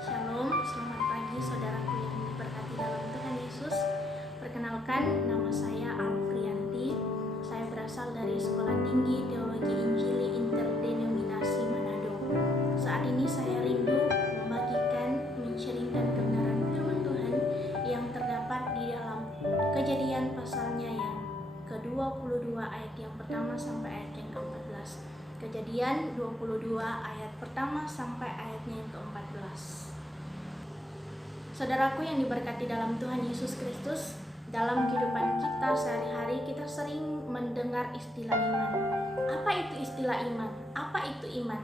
Shalom, selamat pagi saudaraku yang diberkati dalam Tuhan Yesus. Perkenalkan, nama saya Alfrianti. Saya berasal dari Sekolah Tinggi Teologi Injili Interdenominasi Manado. Saat ini saya rindu membagikan, menceritakan kebenaran firman Tuhan yang terdapat di dalam Kejadian pasalnya yang ke-22 ayat yang pertama sampai ayat yang ke-14. Kejadian 22 ayat pertama sampai ayatnya yang ke-14. Saudaraku yang diberkati dalam Tuhan Yesus Kristus, dalam kehidupan kita sehari-hari kita sering mendengar istilah iman. Apa itu istilah iman? Apa itu iman?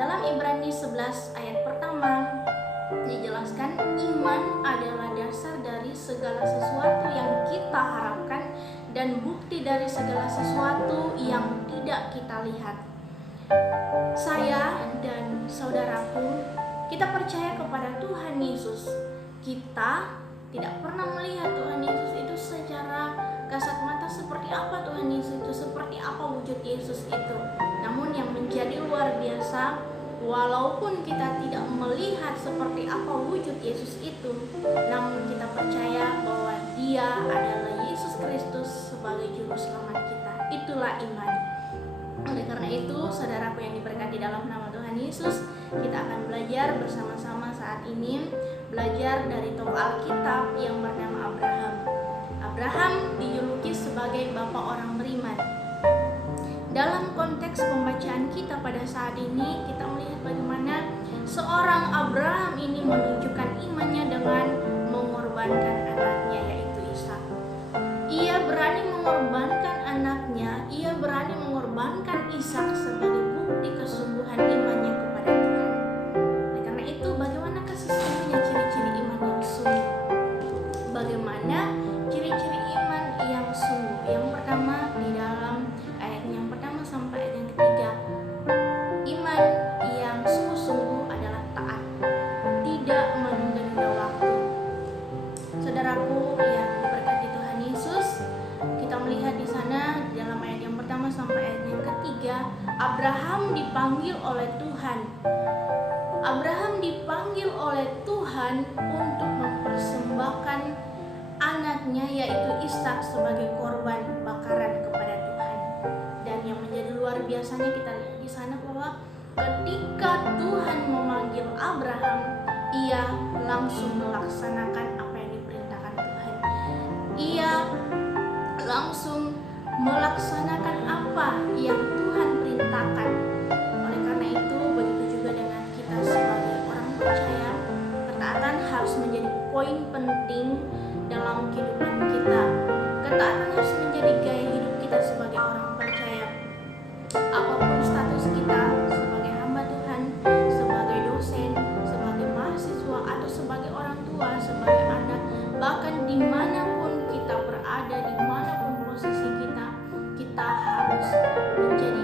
Dalam Ibrani 11 ayat pertama dijelaskan, iman adalah dasar dari segala sesuatu yang kita harapkan dan bukti dari segala sesuatu yang tidak kita lihat. Saya dan saudaraku, kita percaya kepada Tuhan Yesus. Kita tidak pernah melihat Tuhan Yesus itu secara kasat mata seperti apa Tuhan Yesus itu, seperti apa wujud Yesus itu. Namun yang menjadi luar biasa, walaupun kita tidak melihat seperti apa wujud Yesus itu, namun kita percaya bahwa Dia adalah Yesus Kristus sebagai juru selamat kita. Itulah iman. Oleh karena itu, saudaraku yang diberkati dalam nama Tuhan Yesus, kita akan belajar bersama-sama saat ini, belajar dari tokoh Alkitab yang bernama Abraham. Abraham dijuluki sebagai bapak orang beriman. Dalam konteks pembacaan kita pada saat ini, kita melihat bagaimana seorang Abraham ini menunjukkan imannya dengan mengorbankan anaknya, yaitu Ishak. Ia berani mengorbankan anaknya, ia berani mengorbankan Ishak sebagai bukti kesungguhan imannya kepada Tuhan. Oleh karena itu, bagaimana sesungguhnya ciri-ciri iman yang sungguh? Bagaimana ciri-ciri iman yang sungguh? Yang pertama, di dalam ayat yang pertama sampai ayat yang ketiga, iman yang sungguh-sungguh adalah taat, tidak menunda-nunda waktu. Saudaraku yang diberkati Tuhan Yesus, kita melihat di sana di dalam ayat yang pertama sampai ayat yang ketiga, Abraham dipanggil oleh Tuhan. Abraham dipanggil oleh Tuhan untuk mempersembahkan anaknya, yaitu Ishak, sebagai korban bakaran kepada Tuhan. Dan yang menjadi luar biasanya, kita lihat di sana bahwa ketika Tuhan memanggil Abraham, ia langsung melaksanakan apa yang diperintahkan Tuhan. Ia langsung melaksanakan apa yang Tuhan perintahkan. Oleh karena itu, begitu juga dengan kita sebagai orang percaya, ketaatan harus menjadi poin penting dalam kehidupan kita. Ketaatan harus menjadi gaya hidup kita sebagai orang percaya. Apapun status kita sebagai hamba Tuhan, sebagai dosen, sebagai mahasiswa, atau sebagai orang tua, sebagai anak, bahkan dimanapun kita berada, dimanapun posisi kita, kita harus menjadi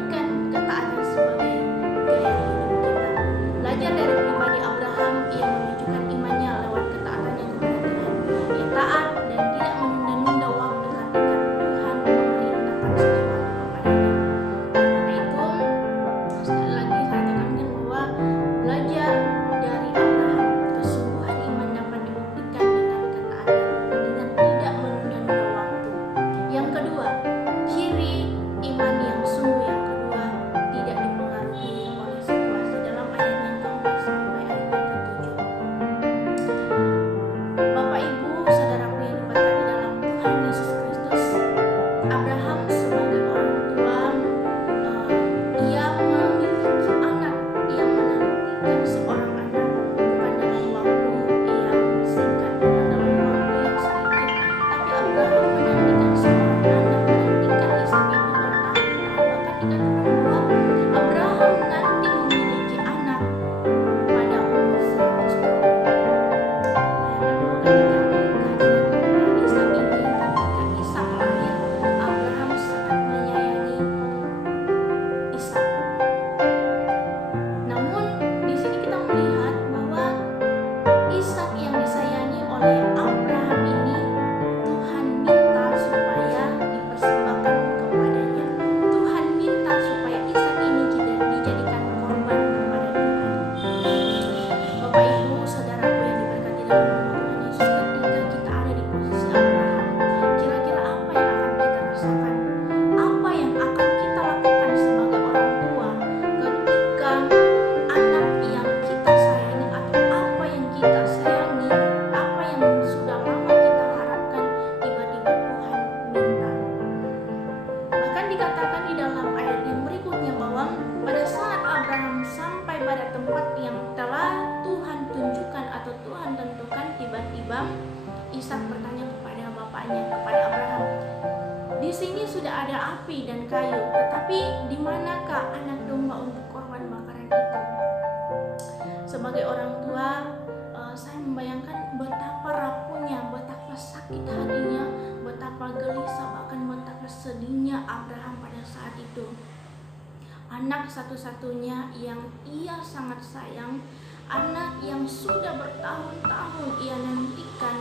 anak satu-satunya yang ia sangat sayang, anak yang sudah bertahun-tahun ia nantikan,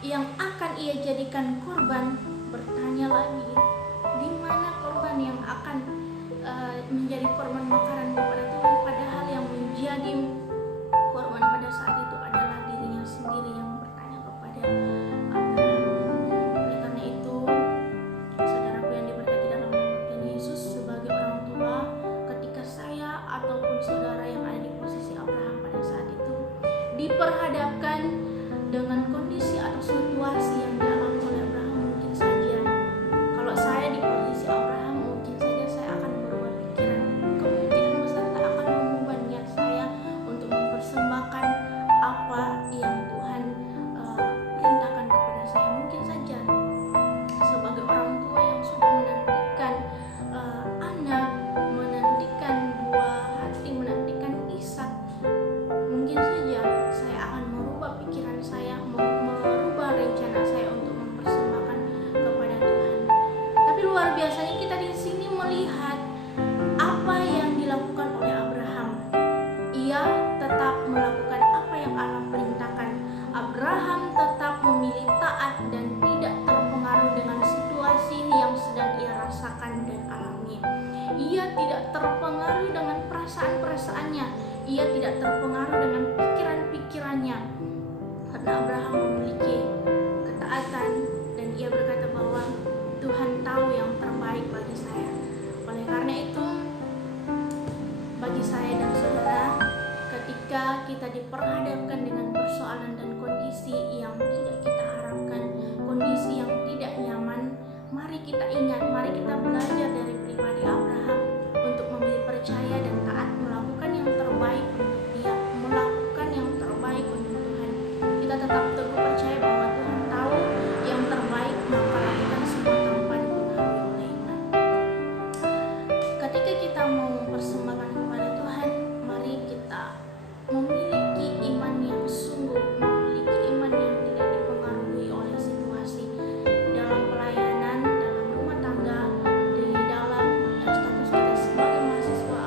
yang akan ia jadikan korban, bertanya lagi, di mana korban yang akan menjadi korban bakaran kepada Tuhan, padahal yang menjadi korban pada saat itu adalah dirinya sendiri yang bertanya kepada Abraham. Oleh karena itu, saudaraku yang diberkati dalam nama Tuhan Yesus, sebagai orang tua, ketika saya ataupun saudara yang ada di posisi Abraham pada saat itu diperhadapkan dengan kondisi atau situasi yang dialami oleh Abraham, mungkin saja kalau saya di posisi Abraham, mungkin saja saya akan berubah pikiran, kemungkinan besar tak akan mengubah niat saya untuk mempersembahkan apa yang Tuhan perintahkan kepada saya. Mungkin saja sebagai orang tua yang sudah menantikan anak, menantikan buah hati, menantikan Ishak, mungkin saja saya akan merubah pikiran saya, merubah rencana saya untuk mempersembahkan kepada Tuhan. Tapi luar biasanya kita di sini melihat apa yang dilakukan oleh Abraham. Ia tetap melakukan apa yang Allah perintahkan. Abraham tetap memilih taat dan tidak terpengaruh dengan situasi yang sedang ia rasakan dan alami. Ia tidak terpengaruh dengan perasaan-perasaannya. Ia tidak terpengaruh dengan pikiran-pikirannya. Karena Abraham memiliki ketaatan dan ia berkata bahwa Tuhan tahu yang terbaik bagi saya. Oleh karena itu, bagi saya dan saudara, ketika kita diperhadapkan dengan persoalan dan kondisi yang tidak kita harapkan, kondisi yang tidak nyaman, mari kita ingat, mari kita belajar dari pribadi Abraham untuk memilih percaya dan taat, melakukan yang terbaik untuk dia, melakukan yang terbaik untuk Tuhan. Kita tetap teguh percaya bahwa Tuhan tahu yang terbaik, maka lakukan semua tanpa dipengaruhi oleh iman. Ketika kita mau mempersembahkan kepada Tuhan, mari kita memiliki iman yang sungguh, memiliki iman yang tidak dipengaruhi oleh situasi dalam pelayanan, dalam rumah tangga, di dalam status kita sebagai mahasiswa,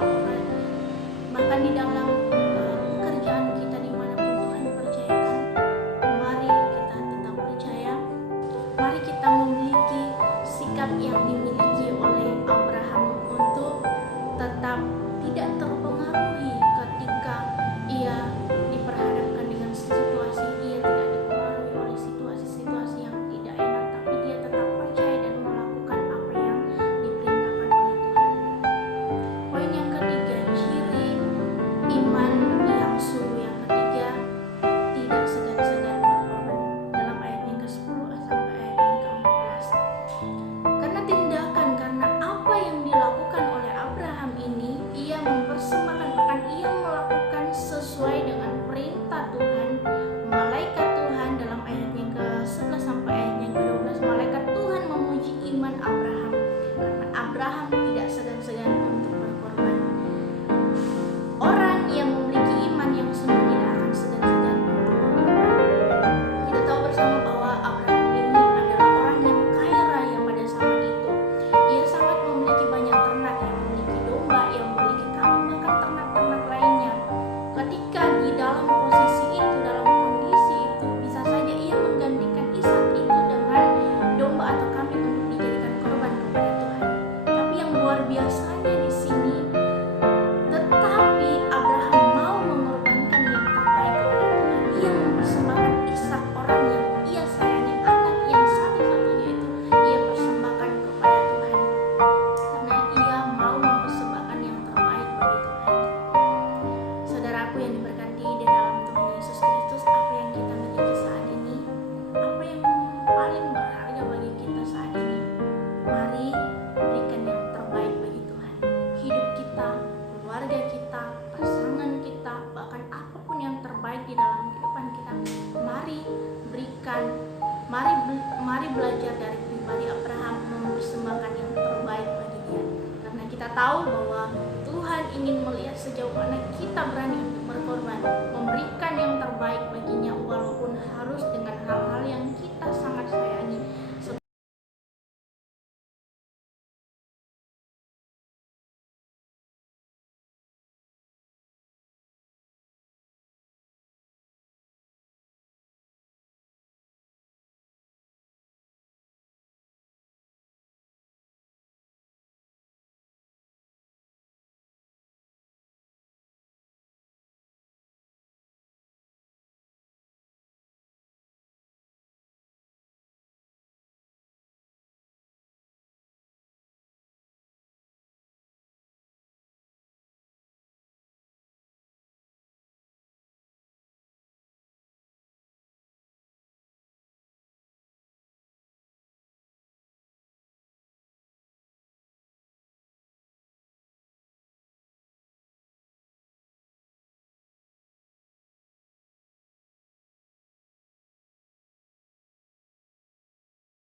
bahkan di dalam pekerjaan kita dimanapun Tuhan percayakan. Mari kita tetap percaya, mari kita memiliki sikap yang dimiliki oleh Abraham untuk tetap tidak terpengaruhi ketika ia diperhadapkan dengan situasi. Ia tidak dipengaruhi oleh situasi-situasi yang tidak enak, tapi dia tetap percaya dan melakukan apa yang diperintahkan oleh Tuhan. Poin yang ketiga, ciri iman yang sungguh yang ketiga, tidak segan-segan berkorban, dalam ayat yang ke-10 sampai ayat yang ke-14. Karena tindakan, karena apa yang dilakukan oleh Abraham ini, ia mempersembahkan, bahkan ia melakukan sesuai dengan perintah Tuhan. Malaikat Tuhan, dalam ayat yang ke-11 sampai ayat yang ke-12, malaikat Tuhan memuji iman Abraham karena Abraham tidak segan-segan untuk berkorban. Orang yang memiliki iman yang sungguh tidak akan segan-segan untuk berkorban. Kita tahu bersama bahwa Abraham ini adalah orang yang kaya raya pada zaman itu. Ia sangat memiliki banyak ternak, yang memiliki domba, yang memiliki kambing, bahkan ternak-ternak lainnya. Ketika di dalam posisi itu, dalam kondisi itu, bisa saja ia menggantikan Ishak itu dengan domba atau kambing untuk dijadikan korban kepada Tuhan. Tapi yang luar biasanya di sini, tetapi Abraham mau mengorbankan yang terbaik kepada Tuhan. Ia mempersembahkan Ishak, orang yang ia sayangi, anak yang satu-satunya itu, ia persembahkan kepada Tuhan karena ia mau mempersembahkan yang terbaik bagi Tuhan. Saudaraku yang diberkati di dalam Tuhan Yesus Kristus, apa yang kita miliki saat ini, apa yang paling berharga bagi kita saat ini, mari berikan yang terbaik bagi Tuhan. Hidup kita, keluarga kita, pasangan kita, bahkan apapun yang terbaik di dalam kehidupan kita, mari berikan, mari belajar dari pribadi Abraham, mempersembahkan yang terbaik bagi dia. Karena kita tahu bahwa Tuhan ingin melihat sejauh mana kita berani untuk berkorban, memberikan yang terbaik baginya, walaupun harus dengan hal-hal yang kita sangat sayangi,